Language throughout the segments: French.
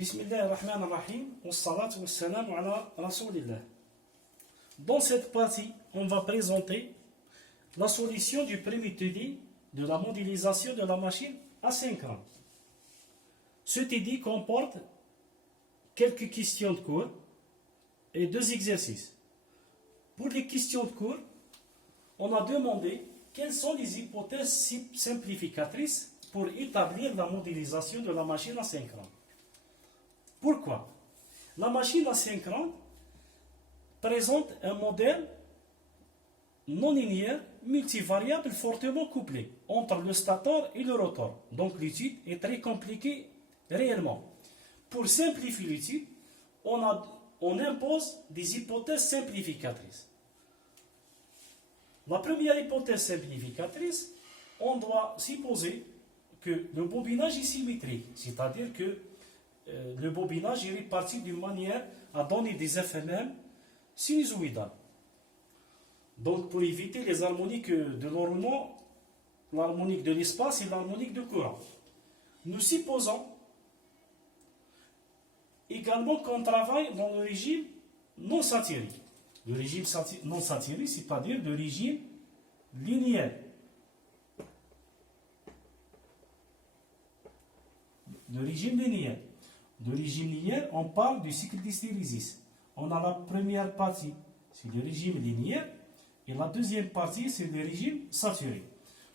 Bismillah ar-Rahman ar-Rahim, wassalatu wassalamu ala Rasulillah. Dans cette partie, on va présenter la solution du premier TD de la modélisation de la machine à 5 ans. Ce TD comporte quelques questions de cours et 2 exercices. Pour les questions de cours, on a demandé quelles sont les hypothèses simplificatrices pour établir la modélisation de la machine à 5 ans. Pourquoi? La machine à 5 rangs présente un modèle non linéaire multivariable fortement couplé entre le stator et le rotor. Donc l'étude est très compliquée réellement. Pour simplifier l'étude, on impose des hypothèses simplificatrices. La première hypothèse simplificatrice, on doit supposer que le bobinage est symétrique, c'est-à-dire que le bobinage est réparti d'une manière à donner des FMM sinusoïdales. Donc pour éviter les harmoniques de l'enroulement, l'harmonique de l'espace et l'harmonique de courant. Nous supposons également qu'on travaille dans le régime non satirique. Le régime non satirique, c'est-à-dire le régime linéaire. Le régime linéaire. De régime linéaire, on parle du cycle d'hystérésis. On a la première partie, c'est le régime linéaire, et la deuxième partie, c'est le régime saturé.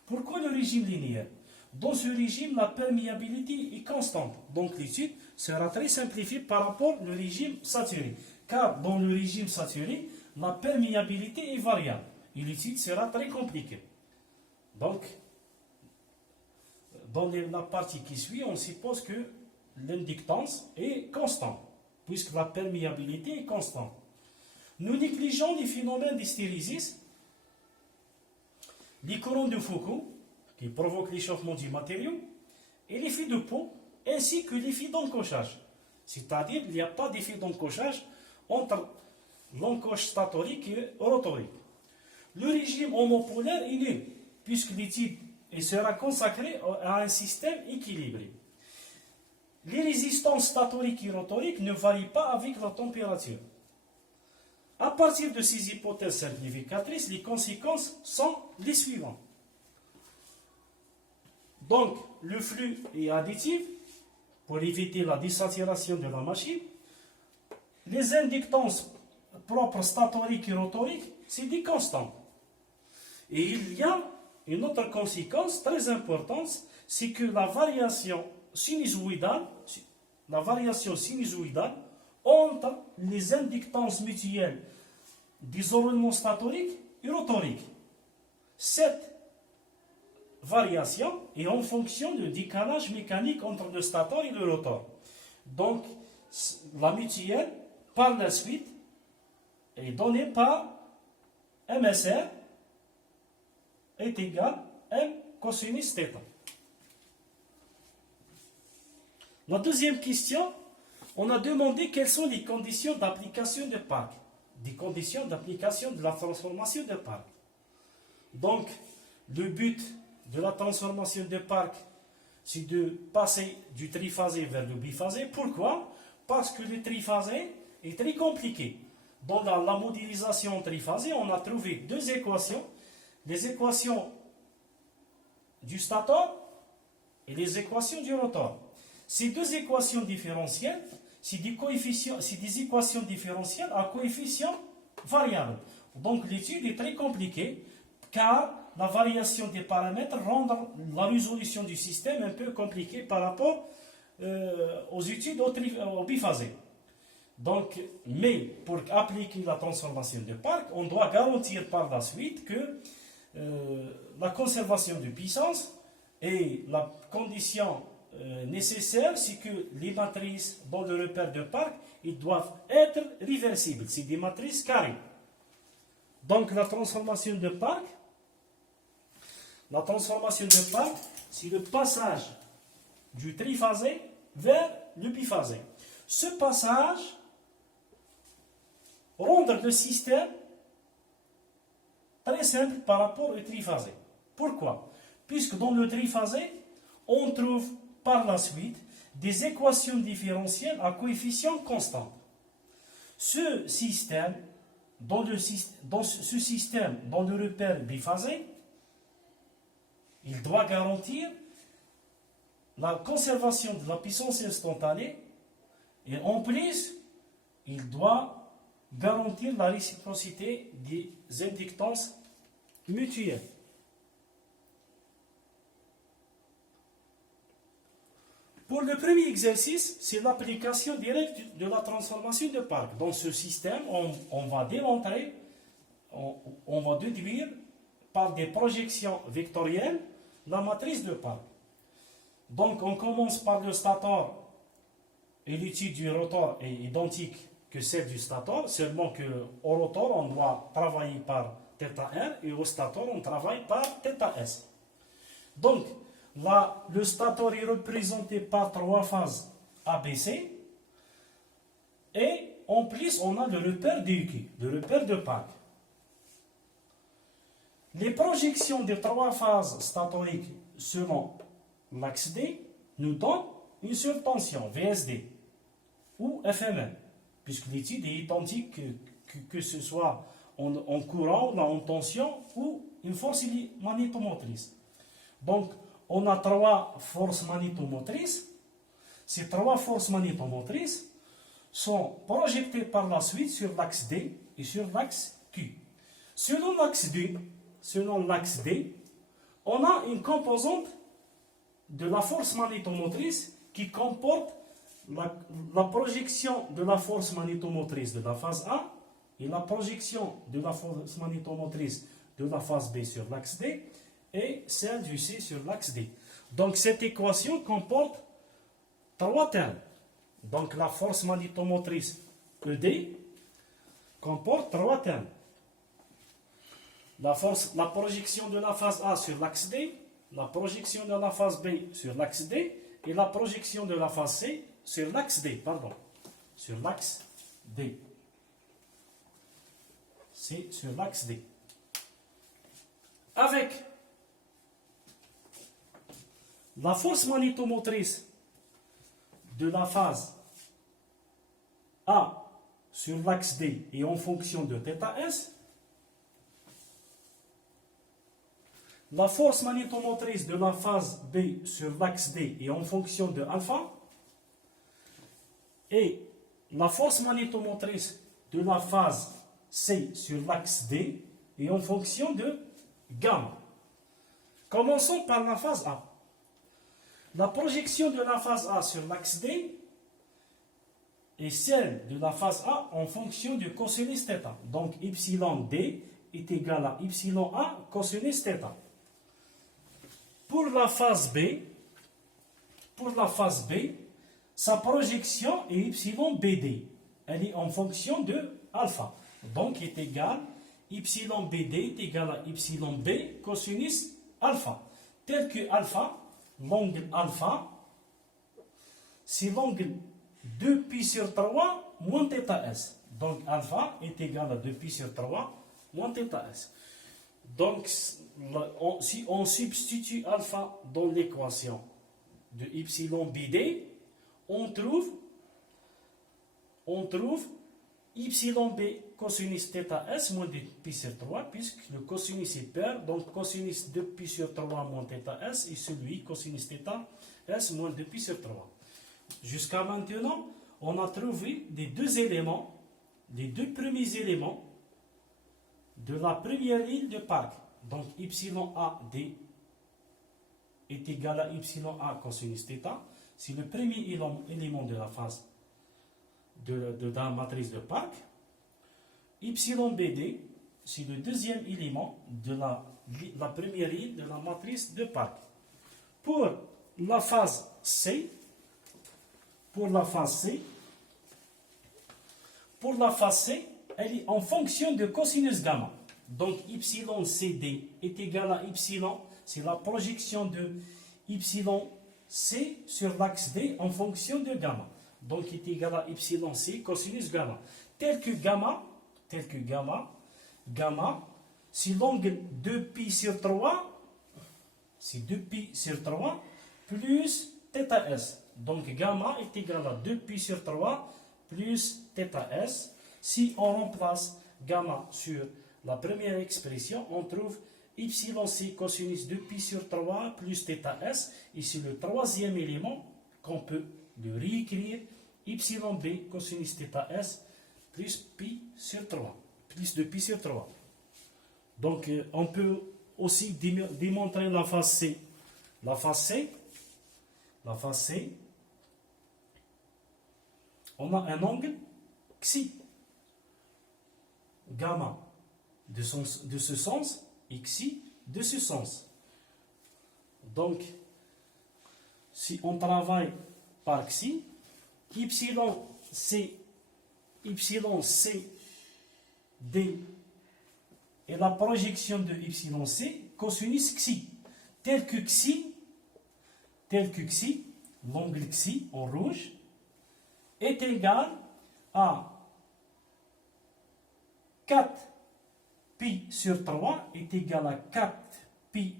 Pourquoi le régime linéaire? Dans ce régime, la perméabilité est constante. Donc l'étude sera très simplifiée par rapport au régime saturé. Car dans le régime saturé, la perméabilité est variable. Et l'étude sera très compliquée. Donc, dans la partie qui suit, on suppose que l'inductance est constante, puisque la perméabilité est constante. Nous négligeons les phénomènes d'hystérésis, les courants de Foucault, qui provoquent l'échauffement du matériau, et l'effet de Pau, ainsi que l'effet d'encochage. C'est-à-dire qu'il n'y a pas d'effet d'encochage entre l'encoche statorique et rotorique. Le régime homopolaire est nul, puisque l'étude sera consacrée à un système équilibré. Les résistances statoriques et rotoriques ne varient pas avec la température. À partir de ces hypothèses simplificatrices, les conséquences sont les suivantes. Donc, le flux est additif pour éviter la désaturation de la machine. Les inductances propres statoriques et rotoriques, c'est des constantes. Et il y a une autre conséquence très importante, c'est que la variation sinusoïdale entre les inductances mutuelles des enroulements statoriques et rotoriques. Cette variation est en fonction du décalage mécanique entre le stator et le rotor. Donc, la mutuelle, par la suite, est donnée par MSR est égal à M cosinus θ. La deuxième question, on a demandé quelles sont les conditions d'application de Park, des conditions d'application de la transformation de Park. Donc, le but de la transformation de Park, c'est de passer du triphasé vers le biphasé. Pourquoi? Parce que le triphasé est très compliqué. Dans la modélisation triphasée, on a trouvé 2 équations, les équations du stator et les équations du rotor. Ces 2 équations différentielles, c'est des équations différentielles à coefficients variables. Donc l'étude est très compliquée car la variation des paramètres rend la résolution du système un peu compliquée par rapport aux études au biphasé. Donc, mais pour appliquer la transformation de Park, on doit garantir par la suite que la conservation de puissance et la condition nécessaire, c'est que les matrices dans le repère de Park, ils doivent être réversibles. C'est des matrices carrées. Donc la transformation de Park, c'est le passage du triphasé vers le biphasé. Ce passage rend le système très simple par rapport au triphasé. Pourquoi? Puisque dans le triphasé, on trouve par la suite des équations différentielles à coefficients constants. Ce système, dans le repère biphasé, il doit garantir la conservation de la puissance instantanée et en plus, il doit garantir la réciprocité des inductances mutuelles. Pour le premier exercice, c'est l'application directe de la transformation de Park. Dans ce système, on va démontrer, on va déduire par des projections vectorielles la matrice de Park. Donc, on commence par le stator et l'étude du rotor est identique que celle du stator, seulement qu'au rotor, on doit travailler par θr et au stator, on travaille par θs. Donc, là, le stator est représenté par 3 phases ABC et en plus, on a le repère DQ, le repère de Park. Les projections des 3 phases statoriques selon l'axe D nous donnent une surtension, VSD, ou FML, puisque l'étude est identique que ce soit en courant, en tension, ou une force magnétomotrice. Donc, on a 3 forces magnétomotrices. Ces 3 forces magnétomotrices sont projetées par la suite sur l'axe D et sur l'axe Q. Selon l'axe D, on a une composante de la force magnétomotrice qui comporte la projection de la force magnétomotrice de la phase A et la projection de la force magnétomotrice de la phase B sur l'axe D et celle du C sur l'axe D. Donc cette équation comporte 3 termes. Donc la force magnétomotrice ED comporte 3 termes. La projection de la phase A sur l'axe D, la projection de la phase B sur l'axe D et la projection de la phase C sur l'axe D, sur l'axe D. C'est sur l'axe D. Avec la force magnétomotrice de la phase A sur l'axe D et en fonction de θs, la force magnétomotrice de la phase B sur l'axe D et en fonction de alpha, et la force magnétomotrice de la phase C sur l'axe D et en fonction de gamma. Commençons par la phase A. La projection de la phase A sur l'axe D est celle de la phase A en fonction du cosinus θ. Donc, epsilon D est égal à epsilon A cosinus θ. Pour la phase B, sa projection est epsilon BD. Elle est en fonction de alpha. Donc, est égal, epsilon BD est égal à epsilon B cosinus alpha. Tel que alpha, l'angle alpha, c'est l'angle 2π sur 3 moins θs. Donc, alpha est égal à 2π sur 3 moins θs. Donc, si on substitue alpha dans l'équation de epsilon BD, on trouve epsilon B cosinus θs moins 2π sur 3, puisque le cosinus est pair, donc cosinus 2π sur 3 moins θs et celui cosinus θs moins 2π sur 3. Jusqu'à maintenant, on a trouvé les deux premiers éléments de la première ligne de Park. Donc epsilon AD est égal à epsilon A cosinus θ. C'est le premier élément de la phase de la matrice de Park. Epsilon BD, c'est le deuxième élément de la première ligne de la matrice de Park. Pour la phase C, elle est en fonction de cosinus gamma. Donc, epsilon CD est égal à epsilon, c'est la projection de epsilon C sur l'axe D en fonction de gamma. Donc, est égal à epsilon C cosinus gamma. Tel que gamma, c'est l'angle 2π sur 3, c'est 2π sur 3 plus θs. Donc gamma est égal à 2pi sur 3 plus θs. Si on remplace gamma sur la première expression, on trouve epsilon c cosinus 2pi sur 3 plus θs. Et c'est le troisième élément qu'on peut le réécrire, epsilon b cosinus θs plus pi sur 3, plus de pi sur 3. Donc on peut aussi démontrer la phase C. La phase C, on a un angle xi. Gamma de ce sens et xi de ce sens. Donc, si on travaille par xi, epsilon c d et la projection de epsilon c cosinus xi, tel que xi, l'angle xi en rouge, est égal à 4pi sur 3 est égal à 4pi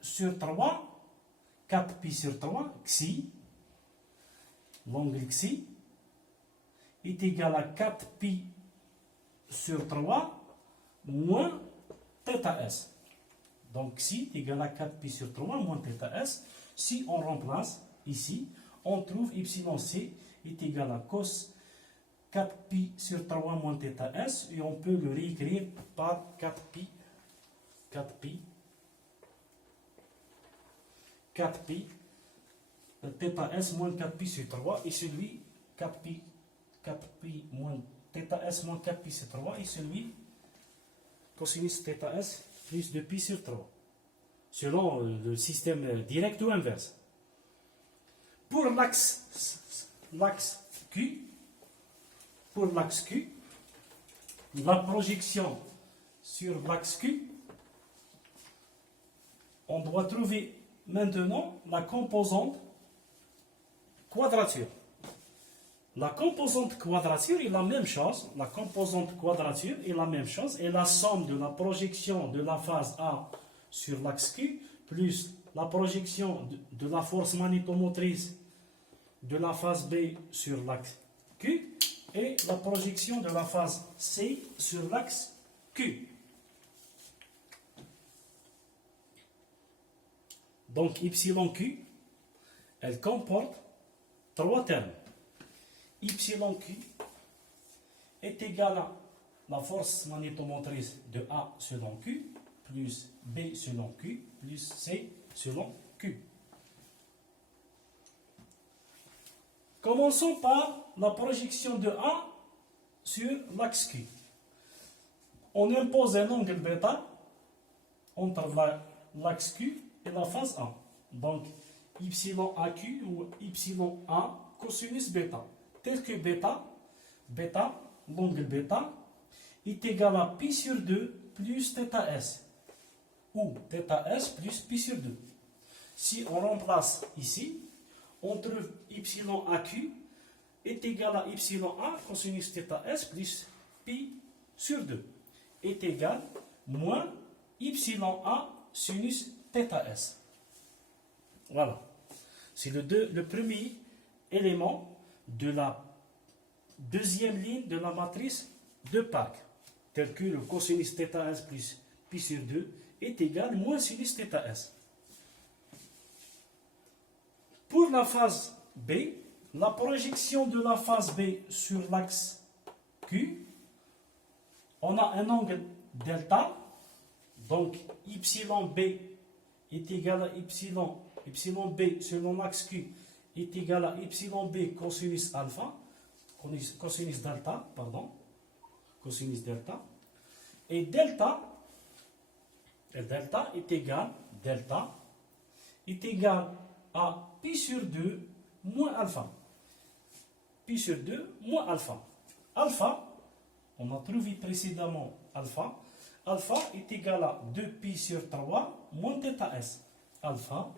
sur 3, 4pi sur 3, xi, l'angle xi, est égal à 4pi sur 3 moins θs. Donc xi est égal à 4pi sur 3 moins θs. Si on remplace ici, on trouve epsilon c est égal à cos 4pi sur 3 moins θs, et on peut le réécrire par 4pi θs moins 4pi sur 3, et celui 4pi moins θs moins 4pi sur 3, et celui cosinus θs plus 2pi sur 3, selon le système direct ou inverse. Pour l'axe Q, la projection sur l'axe Q, on doit trouver maintenant la composante quadrature. La composante quadrature est la même chose. La composante quadrature est la même chose. Et la somme de la projection de la phase A sur l'axe Q plus la projection de la force magnétomotrice de la phase B sur l'axe Q et la projection de la phase C sur l'axe Q. Donc, epsilon Q, elle comporte trois termes. Epsilon Q est égal à la force magnétomotrice de A selon Q, plus B selon Q, plus C selon Q. Commençons par la projection de A sur l'axe Q. On impose un angle bêta entre l'axe Q et la phase A. Donc, epsilon AQ ou epsilon A cosinus bêta. Tel que bêta, l'angle bêta, est égal à pi sur 2 plus θs. Ou θs plus pi sur 2. Si on remplace ici, on trouve epsilon AQ est égal à epsilon A cosinus θs plus pi sur 2 est égal moins epsilon A sinus θs. Voilà. C'est le premier élément de la deuxième ligne de la matrice de Park, tel que le cosinus θs plus pi sur 2 est égal moins sinus θs. Pour la phase B, la projection de la phase B sur l'axe Q, on a un angle delta, donc epsilon B est égal à epsilon B selon l'axe Q est égal à epsilon B cosinus alpha, cosinus delta, et delta est égal à pi sur 2 moins alpha. Pi sur 2 moins alpha. Alpha, on a trouvé précédemment alpha. Alpha est égal à 2pi sur 3 moins θs. Alpha,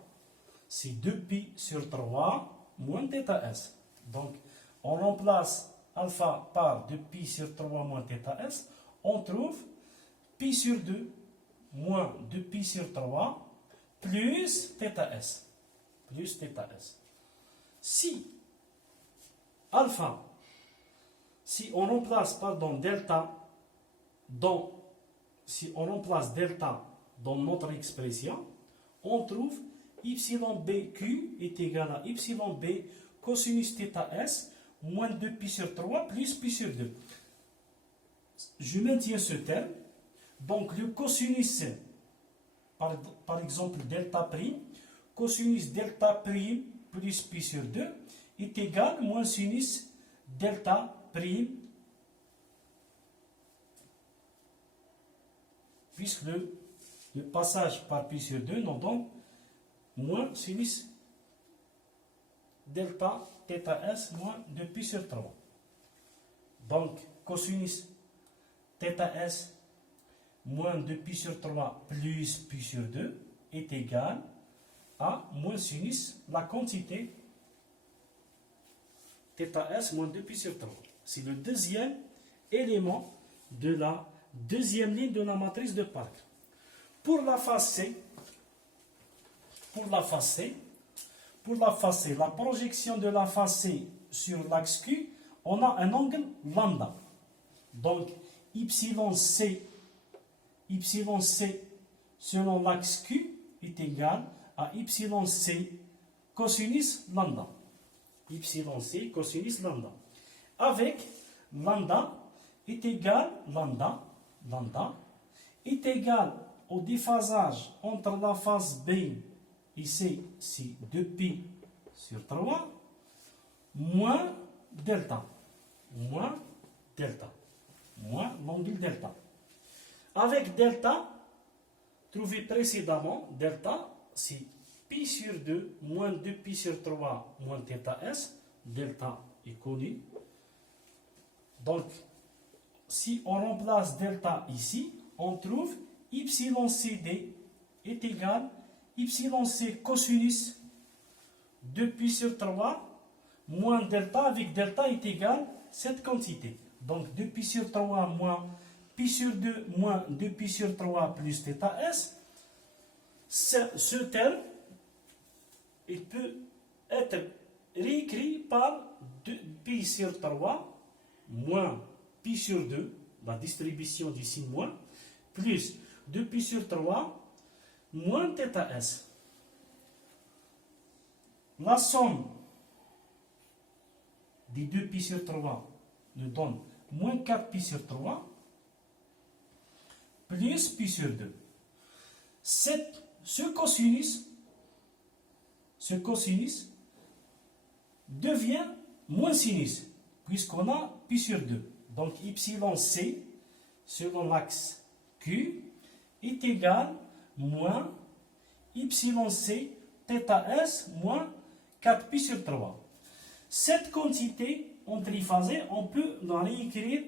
c'est 2pi sur 3 moins θs. Donc, on remplace alpha par 2pi sur 3 moins θs. On trouve pi sur 2 moins 2pi sur 3 plus θs. si alpha, si on remplace delta si on remplace delta dans notre expression, on trouve yb q est égal à yb cosinus θ s moins 2π sur 3 plus π sur 2. Je maintiens ce terme. Donc le cosinus, par exemple delta prime, cosinus delta prime plus π sur 2 est égal moins sinus delta prime, puisque le passage par π sur 2 nous donne moins sinus delta θs moins 2π sur 3. Donc cosinus θs moins 2π sur 3 plus π sur 2 est égal à moins sinus la quantité θs moins 2π sur 3. C'est le deuxième élément de la deuxième ligne de la matrice de Park. Pour la phase C, la projection de la phase C sur l'axe Q, on a un angle lambda. Donc, yc selon l'axe Q est égal à yc cosinus lambda. Yc cosinus lambda. Avec lambda est égal est égal au déphasage entre la phase B, ici c'est 2π sur 3, moins delta, moins l'angle delta. Avec delta, trouvé précédemment, delta, c'est π sur 2 moins 2π sur 3 moins θs, delta est connu. Donc, si on remplace delta ici, on trouve ycd est égal yc cosinus 2π sur 3 moins delta, avec delta est égal cette quantité. Donc 2π sur 3 moins π sur 2 moins 2π sur 3 plus θs. Ce terme, il peut être réécrit par 2π sur 3 moins π sur 2, la distribution du signe moins, plus 2π sur 3 moins θs. La somme des 2π sur 3 nous donne moins 4π sur 3 plus π sur 2. Ce cosinus devient moins sinus, puisqu'on a π sur 2. Donc yc selon l'axe Q est égal moins yc θs moins 4π sur 3. Cette quantité en triphasé, on peut la réécrire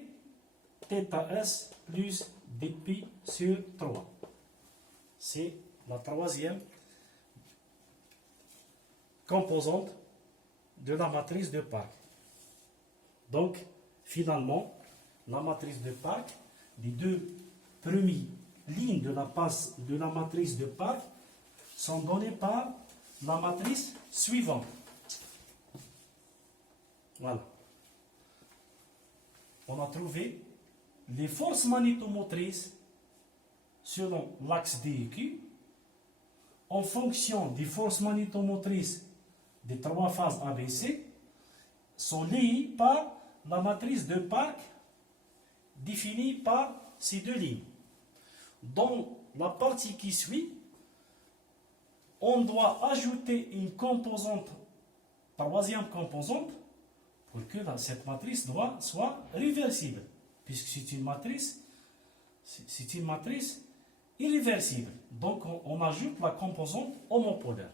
θs plus dπ sur 3. C'est la troisième composante de la matrice de Park. Donc, finalement, la matrice de Park, les deux premières lignes de la matrice de Park sont données par la matrice suivante. Voilà. On a trouvé les forces magnétomotrices selon l'axe D et Q en fonction des forces magnétomotrices des trois phases ABC sont liées par la matrice de Park définie par ces deux lignes. Dans la partie qui suit, on doit ajouter une composante, troisième composante, pour que cette matrice soit réversible, puisque c'est une matrice irréversible. Donc on ajoute la composante homopolaire.